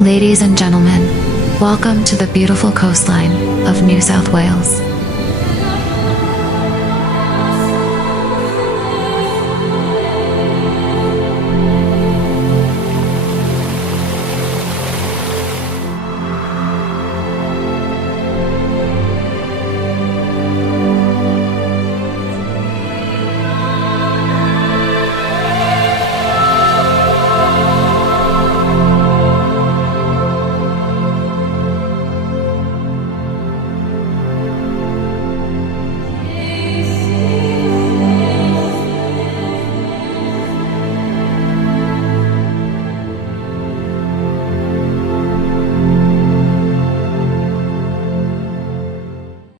Ladies and gentlemen, welcome to the beautiful coastline of New South Wales.